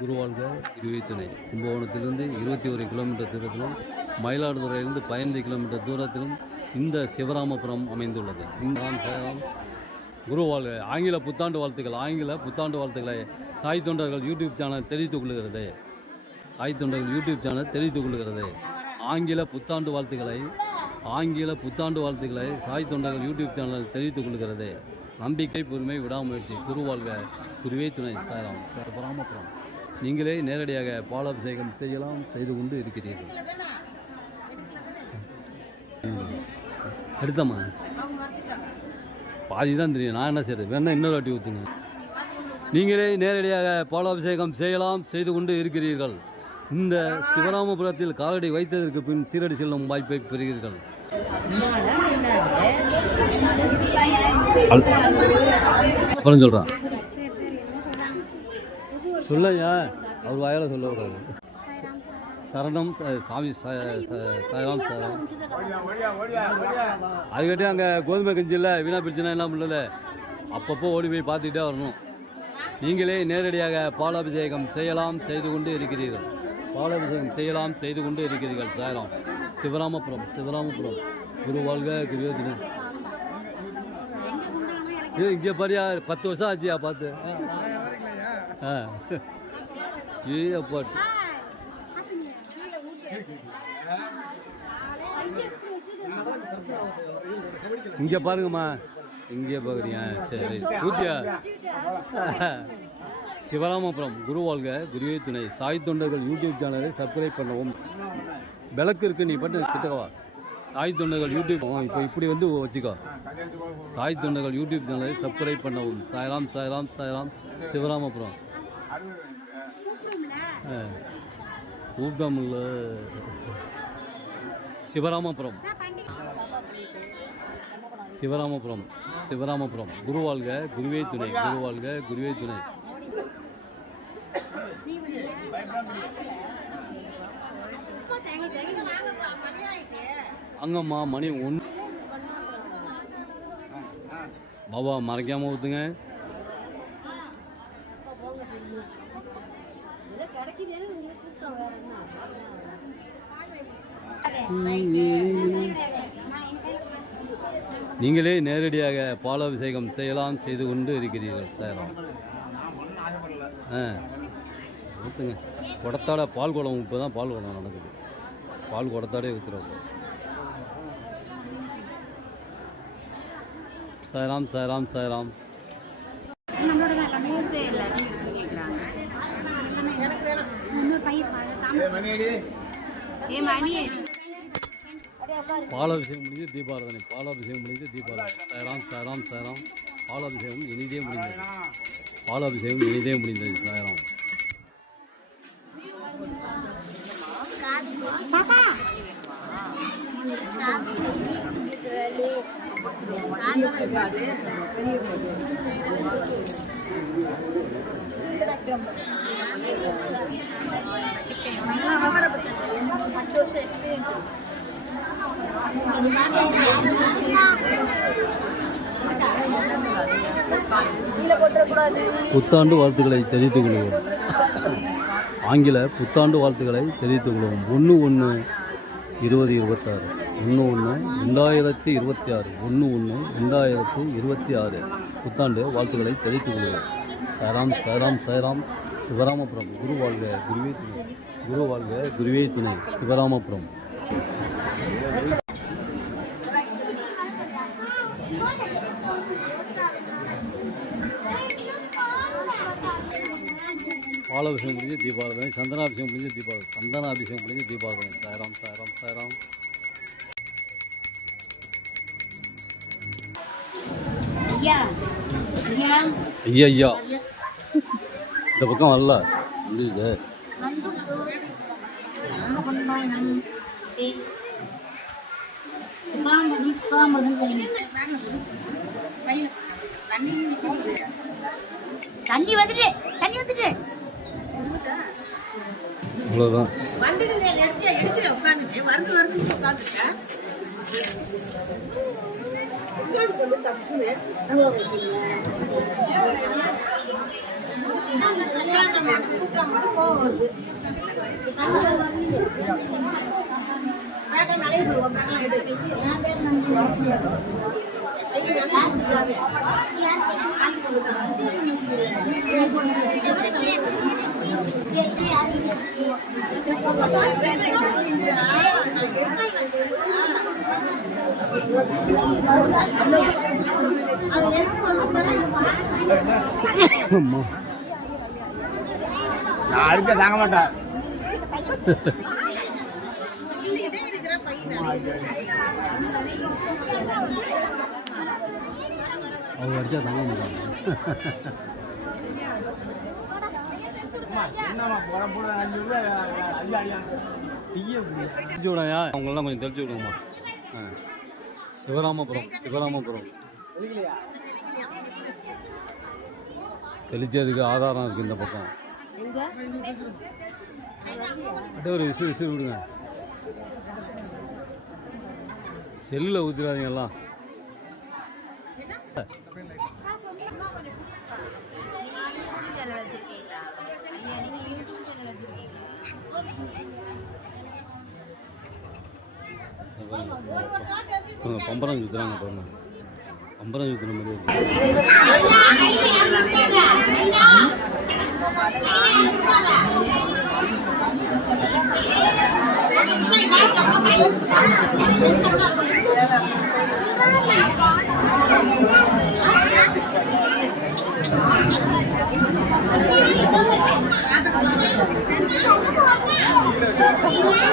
குருவாழ்க இருவை துணை கும்பகோணத்திலிருந்து இருபத்தி ஒரு கிலோமீட்டர் தூரத்திலும் மயிலாடுதுறையிலிருந்து பதினைந்து கிலோமீட்டர் தூரத்திலும் இந்த சிவராமபுரம் அமைந்துள்ளது. இந்த சேலம் குருவாழ்க ஆங்கில புத்தாண்டு வாழ்த்துக்கள் ஆங்கில புத்தாண்டு வாழ்த்துக்களை சாய் தொண்டர்கள் யூடியூப் சேனல் தெரிவித்துக் கொள்கிறது. சாய் தொண்டர்கள் யூடியூப் சேனல் தெரிவித்துக் கொள்கிறது. ஆங்கில புத்தாண்டு வாழ்த்துக்களை ஆங்கில புத்தாண்டு வாழ்த்துக்களை சாய் தொண்டர்கள் யூடியூப் சேனல் தெரிவித்துக் கொள்கிறது. நம்பிக்கை பொறுமை விடாமுயற்சி குருவாழ்க குருவே துணை சாயலாம் பராமபுரம் நீங்களே நேரடியாக பாலாபிஷேகம் செய்யலாம் செய்து கொண்டு இருக்கிறீர்கள். அடுத்தம்மா. எடுத்தம்மா பாதி தான் தெரியும். நான் என்ன செய்யறது வேணா இன்னொரு வாட்டி ஊற்றுங்க நீங்களே நேரடியாக பாலாபிஷேகம் செய்யலாம் செய்து கொண்டு இருக்கிறீர்கள். இந்த சிவராமபுரத்தில் காலடி வைத்ததற்கு பின் சீரடி செல்லும் வாய்ப்பை பெறுகிறீர்கள். அப்புறம் சொல்கிறான் சொல்லையா? அவர் வாயால் சொல்ல கூடாது சரணம் சாமி ச- சரணம். அதுக்கிட்டே அங்கே கோதுமை கஞ்சியில் வீணா பிரச்சனை என்ன பண்ணுறது அப்பப்போ ஓடி போய் பார்த்துக்கிட்டே வரணும். நீங்களே நேரடியாக பாலாபிஷேகம் செய்யலாம் செய்து கொண்டு இருக்கிறீர்கள். பாலாபிஷேகம் செய்யலாம் செய்து கொண்டு இருக்கிறீர்கள் சாயராம். சிவராமபுரம் சிவராமபுரம். குரு வாழ்க குருவேதின இங்கே பாரியா பத்து வருஷம் ஆச்சியா பார்த்து? ஆ. ஏ இங்கே பாருங்கம்மா. இங்கே பார்க்குறீங்க சரி. கூட்டியா சிவராமபுரம் குரு வாழ்க குருவே துணை. சாய் தொண்டர்கள் யூடியூப் சேனலை சப்ஸ்கிரைப் பண்ணவும். விளக்கு இருக்கு நீ பட்டு கிட்டவா சாய் தொண்டர்கள் யூடியூப் இப்போ இப்படி வந்து வச்சுக்கோ. சாய் தொண்டர்கள் யூடியூப் சேனலை சப்ஸ்கிரைப் பண்ணவும். சாய்ராம் சாய்ராம் சாய்ராம். சிவராமபுரம். இல்லை சிவராமபுரம். சிவராமபுரம் சிவராமபுரம். குருவாழ்க குருவே துணை குருவாழ்க குருவே துணை. அங்கம்மா மணி ஒன்று பாபா மறைக்காம ஊத்துங்க நீங்களே நேரடியாக பாலாபிஷேகம் செய்யலாம் செய்து கொண்டு இருக்கிறீர்கள் செய்யலாம் ஆ. ஊற்றுங்க குடத்தாட பால் குடம் இப்போ தான் பால் குடம் நடக்குது. பால் குடத்தாடே ஊற்றுறோம் சாய்ராம் சாய்ராம் சாய்ராம் நம்மளோட தான் எல்லாமே இருக்கு எல்லாரும் இருக்கு கேட்குறாங்க இன்னொரு பையன் பாரு, தாமரை. ஏ மணி பாலாபிஷேகம் முடிஞ்சு தீபாராதனை. பாலாபிஷேகம் முடிஞ்சு தீபாராதனை. சாய்ராம் சாய்ராம் சாய்ராம். பாலாபிஷேகம் இனிதே முடிந்தது. பாலாபிஷேகம் இனிதே முடிந்தது. சாய்ராம். புத்தாண்டு வாழ்த்துக்களை தெரிவித்துக் கொள்வோம். ஆங்கில புத்தாண்டு வாழ்த்துக்களை தெரிவித்துக் கொள்வோம். ஒன்று ஒன்று இருபது இருபத்தாறு. ஒன்று ஒன்று ரெண்டாயிரத்தி இருபத்தி ஆறு. ஒன்று ஒன்று ரெண்டாயிரத்தி இருபத்தி ஆறு. புத்தாண்டு வாழ்த்துக்களை தெரிவித்துக் கொள்வோம். சாய்ராம் சாய்ராம் சாய்ராம் சிவராமபுரம். குரு வாழ்க குருவே துணை. குரு வாழ்க குருவே துணை. சிவராமபுரம். பாலாபிஷேகம் முடிஞ்சு தீபாவளி சந்தனாபிஷேகம் முடிஞ்சு தீபாவளி சந்தனாபிஷேகம் முடிஞ்சு தீபாவளி சாய்ராம் ஐயா ஐயா. ஐயா ஐயா. இந்த பக்கம் வரல. முடியுது வந்து நம்ம பண்ணலாம் நம்ம காமதும் காமதும் தண்ணி வந்துட்டு தண்ணி வந்துட்டு. அவ்வளோதான் வந்துட்டு நான் எடுத்து எடுக்கிறேன் உட்காந்துட்டு. வருது வருதுன்னு உட்காந்துருக்கேன் உட்காந்து வந்து தப்புன்னு மட்டும் கோவம் வருது நிறைய சொல்லுவோம் பேக்கெட் எடுத்து. அது எடுத்து வந்து நான் தாங்க மாட்டேன் அவங்க அடிச்சா தாங்க மாட்டாங்க. தெளிச்சு விடாயா அவங்களெல்லாம் கொஞ்சம் தெளிச்சு விடுங்கம்மா. சிவராமபுரம் சிவராமபுரம். தெளிச்சதுக்கு ஆதாரம் இருக்குது இந்த பக்கம். அப்படியே ஒரு விசிறு விசிறு விடுங்க செல்லில் ஊற்றிடாதீங்க எல்லாம் பம்பரம் சுற்றுறாங்க பாருங்க பம்பரம் சுற்றுற மாதிரி யூடியூப்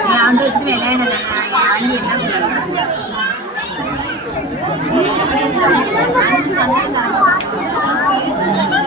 சேனல் வச்சிருக்கீங்களா ஐயா நீங்க யூடியூப்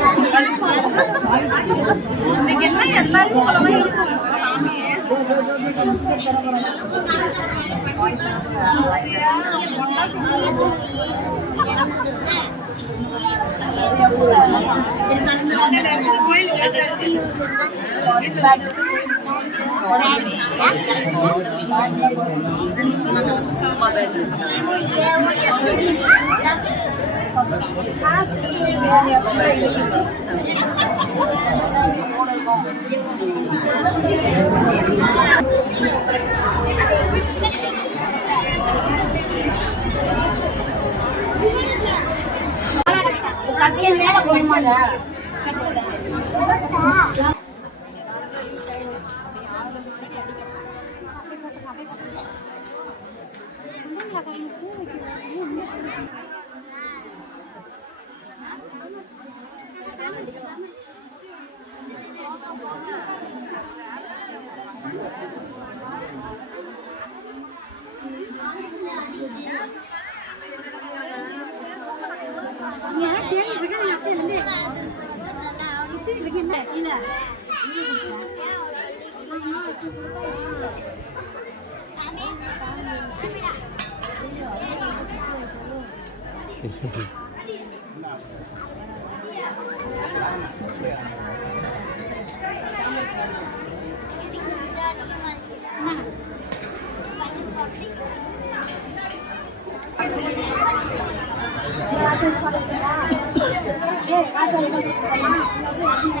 இவங்க பம்பரம் சுற்றுறாங்க பாருங்க பம்பரம் சுற்றுற மாதிரி இருக்கு அந்த வச்சு விளையாடல அண்ணி என்ன சொல்லுவாங்க சந்தனம் தரமா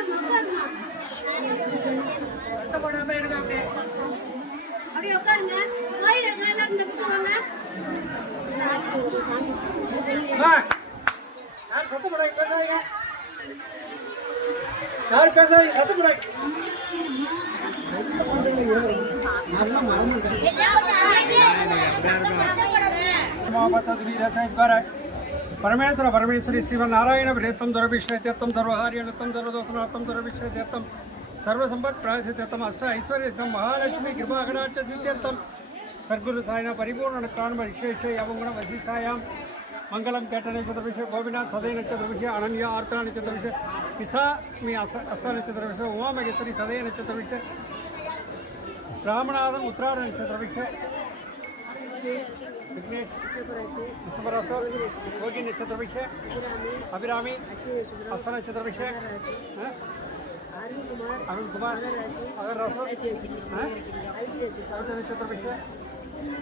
పరమేశ్వర పరమేశ్వరి శ్రీమన్నారాయణ ప్రేతం దురభిష్ణేత్యం సర్వహార్యణత్వం సర్వదోషనార్థం దురభిష్ణేత్యం సర్వసంపత్ ప్రాయసిత్యం అష్ట ఐశ్వర్యత్వం మహాలక్ష్మి కృపాగణాచ సిద్ధ్యర్థం సద్గురు సాయన పరిపూర్ణ ప్రాణ విశేష యవగుణ వశిష్టాయాం ಮಂಗಳಂ ಕೇಟನೆ ಚಂದ್ರವಿಷ ಗೋವಿನಾಥ್ ಸದಯ ನಕ್ಷತ್ರವಿಷ ಅನನ್ಯ ಆರ್ತರಾಣಿ ಚಂದ್ರವಿಷ ಪಿಸಾ ಮೀ ಅಸ ಅಸ್ತ ನಕ್ಷತ್ರವಿಷ ಉಮಾಮಗೇಶ್ವರಿ ಸದಯ ನಕ್ಷತ್ರವಿಷ ರಾಮನಾಥನ್ ಉತ್ತರಾಣ ನಕ್ಷತ್ರವಿಷ விக்னேஷ் ரிஷபராசோ யோகி நட்சத்திரபிஷே அபிராமி அஸ்வ நட்சத்திரபிஷே அருண்குமார் அகர் ராசோ நட்சத்திரபிஷே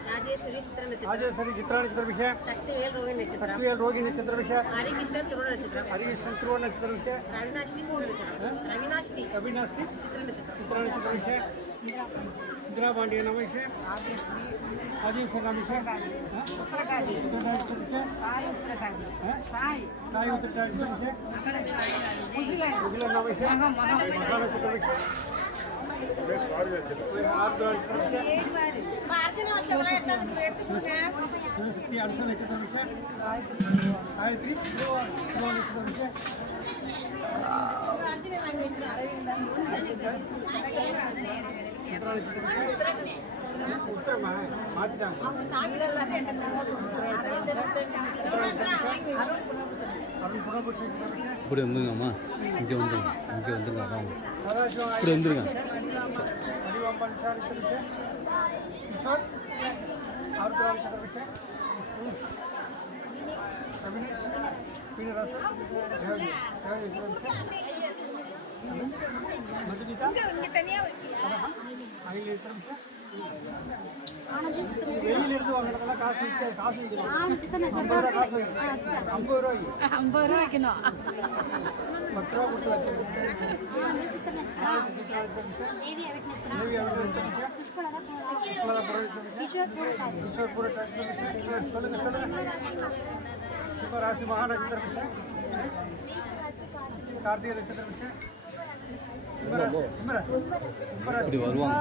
ರಾಜೇಶ್ವರಿ ಚಿತ್ರನಚಿತ್ರ ರಾಜೇಶ್ವರಿ ಚಿತ್ರಣ ಚಿತ್ರ ವಿಷಯ ಶಕ್ತಿವೇಲ್ ರೋಗಿ ನಕ್ಷತ್ರ ಶಕ್ತಿವೇಲ್ ರೋಗಿ ನಕ್ಷತ್ರ ವಿಷಯ ಹರಿಕೃಷ್ಣನ್ ತುರುಣ ನಕ್ಷತ್ರ ಹರಿಕೃಷ್ಣನ್ ತುರುಣ ನಕ್ಷತ್ರ ವಿಷಯ ರವಿನಾಶ್ನಿ ಚಿತ್ರನಚಿತ್ರ ರವಿನಾಶ್ನಿ ರವಿನಾಶ್ನಿ ಚಿತ್ರನಚಿತ್ರ ಚಿತ್ರನಚಿತ್ರ ವಿಷಯ ಇಂದಿರಾ ಪಾಂಡಿಯ ನಮ್ಮ ವಿಷಯ ರಾಜೇಶ್ವರ ನಮ್ಮ ವಿಷಯ ಉತ್ತರಕಾಗಿ ಉತ್ತರಕಾಗಿ ವಿಷಯ ಸಾಯಿ ಉತ್ತರಕಾಗಿ ಸಾಯಿ ಸಾಯಿ ಉತ್ತರಕಾಗಿ ವಿಷಯ ಮಗಳ ನಮ್ಮ ವಿಷಯ ಮಗಳ ಚಿತ್ರ ವಿಷಯ சக்தி அடுத்த லட்சம் ஆயிரத்தி உத்தரமா மாத்திட்டாங்க அப்படி வந்துங்கம்மா இங்கே வந்துங்க இங்கே வந்துங்க அவங்க இப்படி வந்துருங்க. ஐம்பது ரூபாய்க்கு. ஐம்பது ரூபா வைக்கணும். பத்து ரூபா கொடுத்து வச்சிருக்கேன் சொல்லுங்க சொல்லுங்க சிவராசி மகாநட்சத்திர விஷயம் கார்த்திகை நட்சத்திர விஷயம் இப்படி வருவாங்க.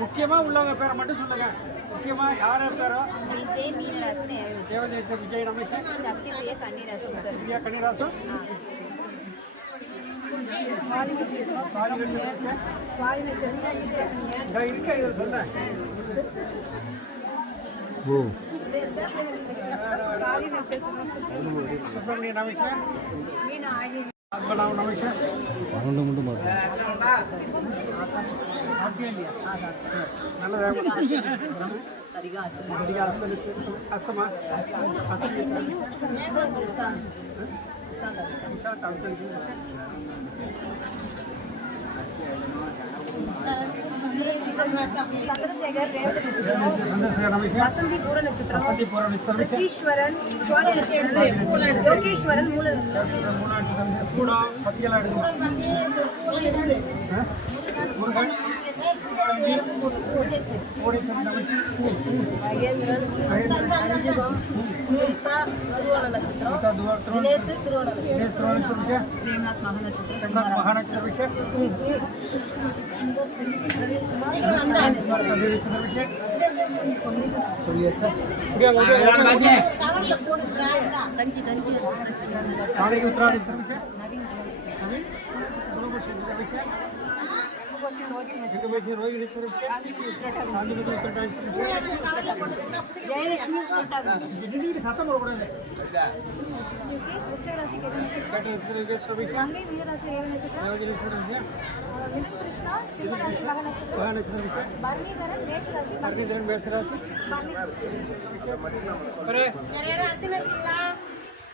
முக்கியமா உள்ளவங்க பேரை மட்டும் சொல்லுங்க. முக்கியமா யார் பேரோ? விஜய் மீனராசி நேரம் தேவதேச விஜய் ரமேஷ். சக்தி பிரியா பிரியா இருக்க இதை சொன்னேன் సరిగా ஓ காவி நட்சத்திரம் வசந்தி பூர நட்சத்திரம் மூல நட்சத்திரம் மகேந்திரன் அஞ்சுகம் ஈசா மதுவன நட்சத்திரம் தினேஷ் திருவண்ணாமலை மகாநட்சத்திர ಕೃಷ್ಣ ಸಿಂಹರಾಶಿ ಮಗ ನಕ್ಷತ್ರ ಬರ್ಮಿಧರನ್ ಮೇಷರಾಶಿ ಬರ್ಮಿಧರನ್ ಮೇಷರಾಶಿ ಬರ್ಮಿಧರನ್ ಅರ್ಜುನ